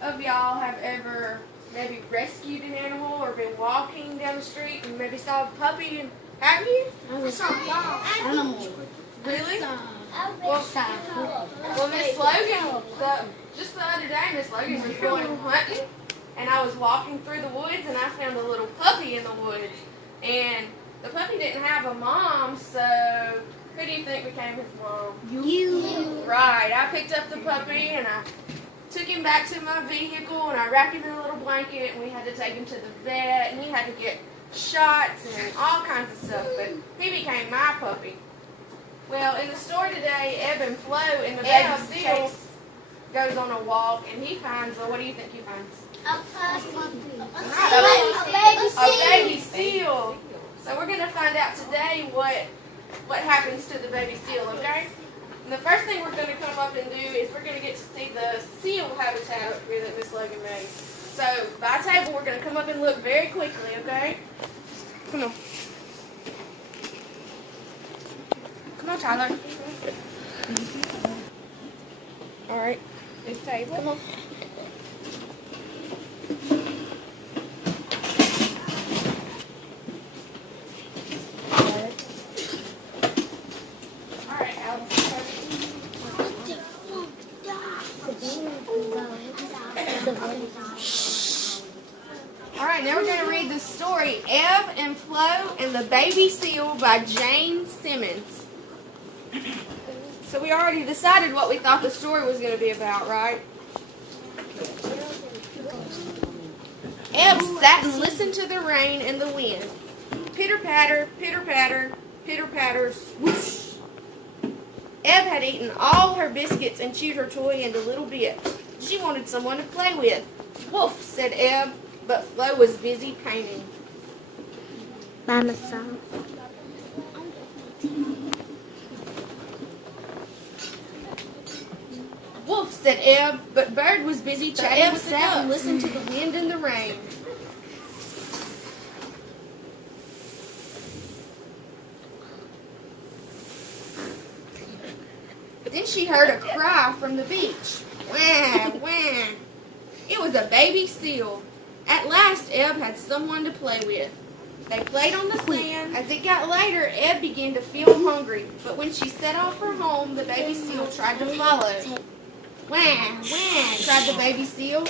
of y'all have ever maybe rescued an animal or been walking down the street and maybe saw a puppy? And have you? Really? Well, Miss Logan, just the other day, Miss Logan was going hunting, and I was walking through the woods, and I found a little puppy in the woods. And the puppy didn't have a mom, so who do you think became his mom? You. Right. I picked up the puppy, and I took him back to my vehicle, and I wrapped him in a little blanket, and we had to take him to the vet, and he had to get shots and all kinds of stuff, but he became my puppy. Well, in the store today, Ebb and Flo in the baby seal goes on a walk, and he finds, what do you think he finds? A puppy. A baby seal. So we're going to find out today what happens to the baby seal, okay? And the first thing we're going to come up and do is we're going to get to see the seal habitat up here that Miss Logan made. So by table, we're going to come up and look very quickly, okay? Come on. Come on, Tyler. All right. This table. Come on. All right, Alex. All right, now we're going to read the story, Ebb and Flo and the Baby Seal by Jane Simmons. So we already decided what we thought the story was going to be about, right? Ebb sat and listened to the rain and the wind. Pitter-patter, pitter-patter, pitter-patter, swoosh. Ebb had eaten all her biscuits and chewed her toy into little bits. She wanted someone to play with. Woof, said Ebb, but Flo was busy painting. By myself. Wolf, said Ebb, but Bird was busy chatting with the ducks. Ebb sat and listened to the wind and the rain. Then she heard a cry from the beach. Wah, wah. It was a baby seal. At last, Ebb had someone to play with. They played on the sand. As it got later, Ebb began to feel hungry, but when she set off for home, the baby seal tried to follow. Wah, wah, cried the baby seal.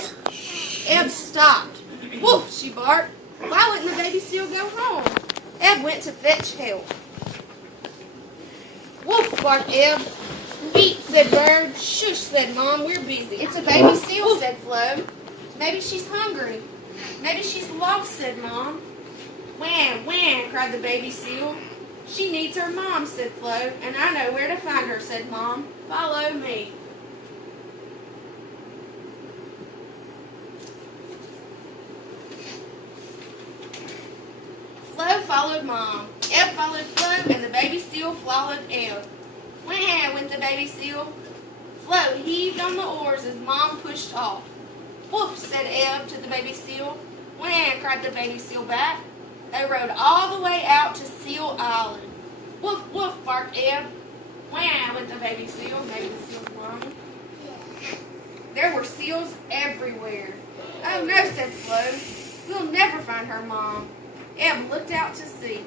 Ebb stopped. Woof, she barked. Why wouldn't the baby seal go home? Ebb went to fetch help. Woof, barked Ebb. Beep, said Bird. Shush, said Mom, we're busy. It's a baby seal, said Flo. Maybe she's hungry. Maybe she's lost, said Mom. Wham, wham, cried the baby seal. She needs her mom, said Flo, and I know where to find her, said Mom. Follow me. Flo followed Mom. Ebb followed Flo, and the baby seal followed Ebb. Wham, went the baby seal. Flo heaved on the oars as Mom pushed off. Woof, said Ebb to the baby seal. Wham, cried the baby seal back. They rowed all the way out to Seal Island. Woof, woof, barked Ebb. Wham, went the baby seal. Maybe the seal's blind. There were seals everywhere. Oh no, said Flo. We'll never find her mom. Ebb looked out to sea.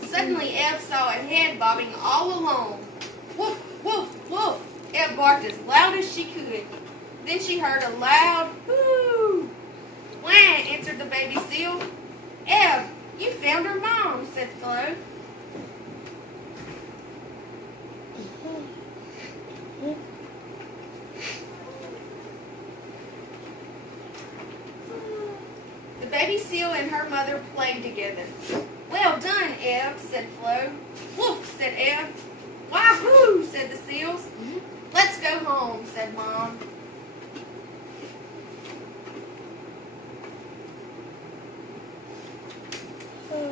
Suddenly, Ebb saw a head bobbing all along. Woof, woof, woof. Ebb barked as loud as she could. Then she heard a loud whoo. Wah, answered the baby seal. Ebb, you found her mom, said Flo. The baby seal and her mother played together. Well done, Ebb, said Flo. Woof, said Ebb. Wahoo, said the seals. Let's go home, said Mom.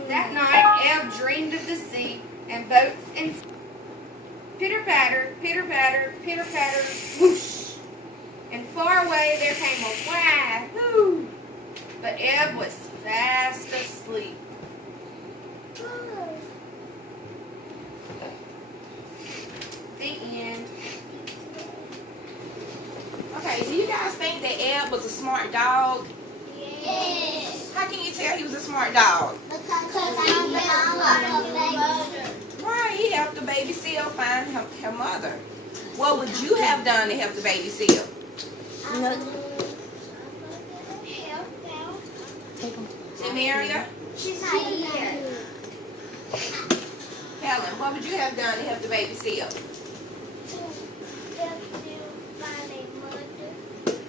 That night, Ebb dreamed of the sea and boats and pitter-patter, pitter-patter, pitter-patter, whoosh. And far away there came a wah-hoo. But Ebb was fast asleep. was a smart dog? Yes. How can you tell he was a smart dog? Because I Right, he helped the baby seal find her mother. What would you have done to help the baby seal? Jamaria? She's not here. Helen, what would you have done to help the baby seal?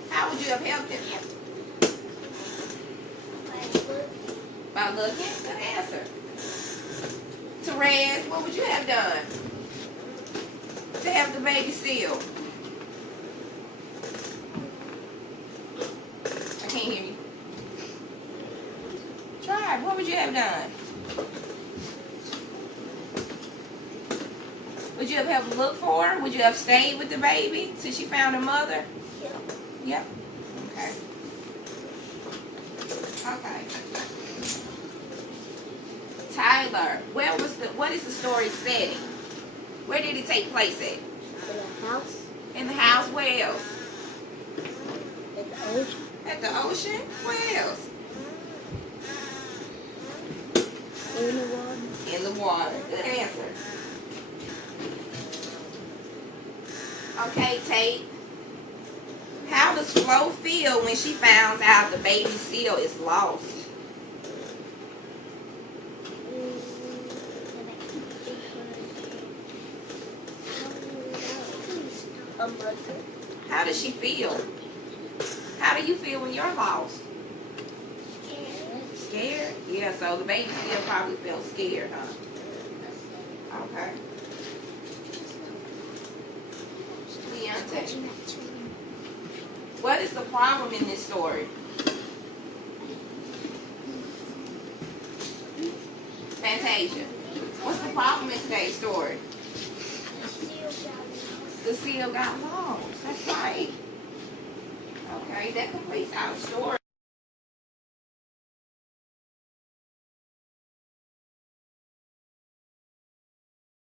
How would you have helped him? By looking? Good answer. Therese, what would you have done to help the baby seal? I can't hear you. Try. What would you have done? Would you have helped look for her? Would you have stayed with the baby till she found her mother? Yep. Okay. Okay. Tyler, what is the story setting? Where did it take place at? In the house. In the house? Where else? In the ocean. At the ocean? Where else? In the water. In the water. Good answer. Okay, Tate. How does Flo feel when she finds out the baby seal is lost? A mother. How does she feel? How do you feel when you're lost? Scared? Yeah, so the baby seal probably felt scared, huh? Okay. Leontay, what is the problem in this story? Fantasia, what's the problem in today's story? The seal got lost. That's right. Okay, that completes our story.